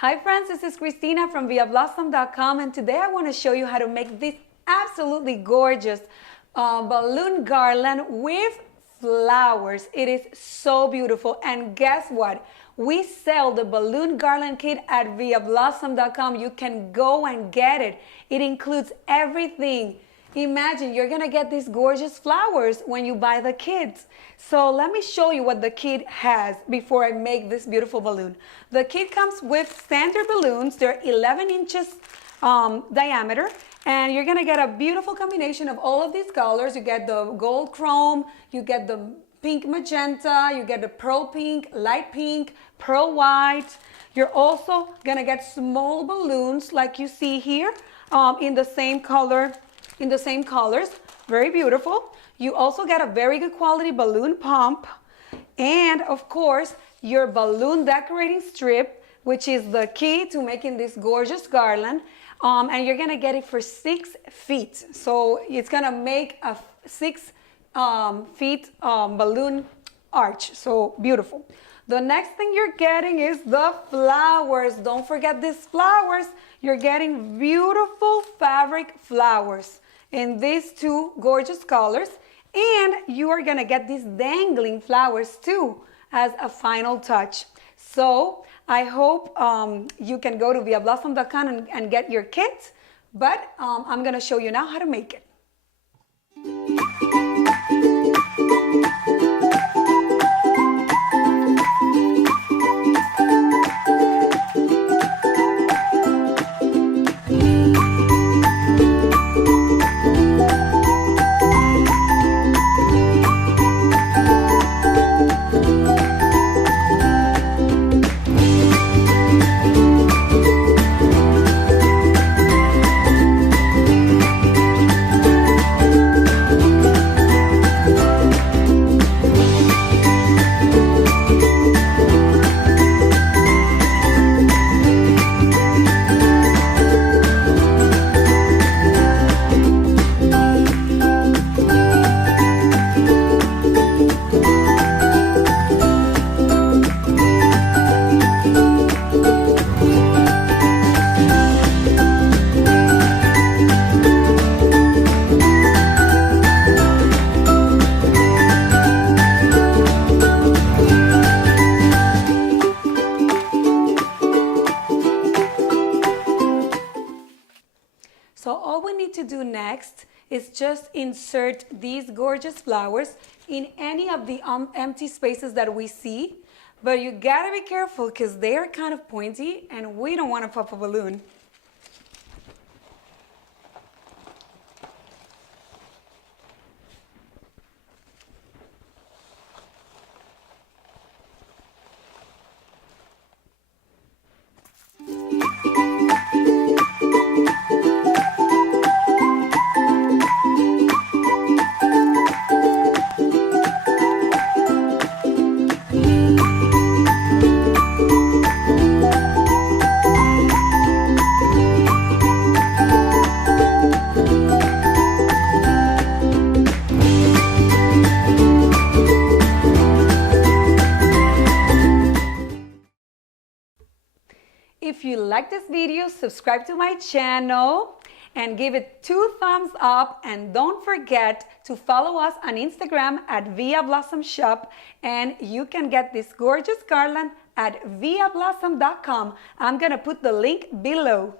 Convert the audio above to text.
Hi friends, this is Christina from viablossom.com, and today I want to show you how to make this absolutely gorgeous balloon garland with flowers. It is so beautiful, and guess what? We sell the balloon garland kit at viablossom.com. You can go and get it. It includes everything. Imagine you're gonna get these gorgeous flowers when you buy the kits. So let me show you what the kit has before I make this beautiful balloon. The kit comes with standard balloons. They're 11 inches diameter, and you're gonna get a beautiful combination of all of these colors. You get the gold chrome, you get the pink magenta, you get the pearl pink, light pink, pearl white. You're also gonna get small balloons like you see here in the same colors, very beautiful. You also get a very good quality balloon pump, and of course your balloon decorating strip, which is the key to making this gorgeous garland. And you're gonna get it for 6 feet, so it's gonna make a 6 feet balloon arch. So beautiful. The next thing you're getting is the flowers. Don't forget these flowers. You're getting beautiful fabric flowers in these 2 gorgeous colors, and you are gonna get these dangling flowers too as a final touch. So I hope you can go to viablossom.com and get your kit, but I'm gonna show you now how to make it. So all we need to do next is just insert these gorgeous flowers in any of the empty spaces that we see. But you gotta be careful because they are kind of pointy and we don't want to pop a balloon. If you like this video, subscribe to my channel and give it 2 thumbs up, and don't forget to follow us on Instagram at viablossom.shop, and you can get this gorgeous garland at viablossom.com. I'm gonna put the link below.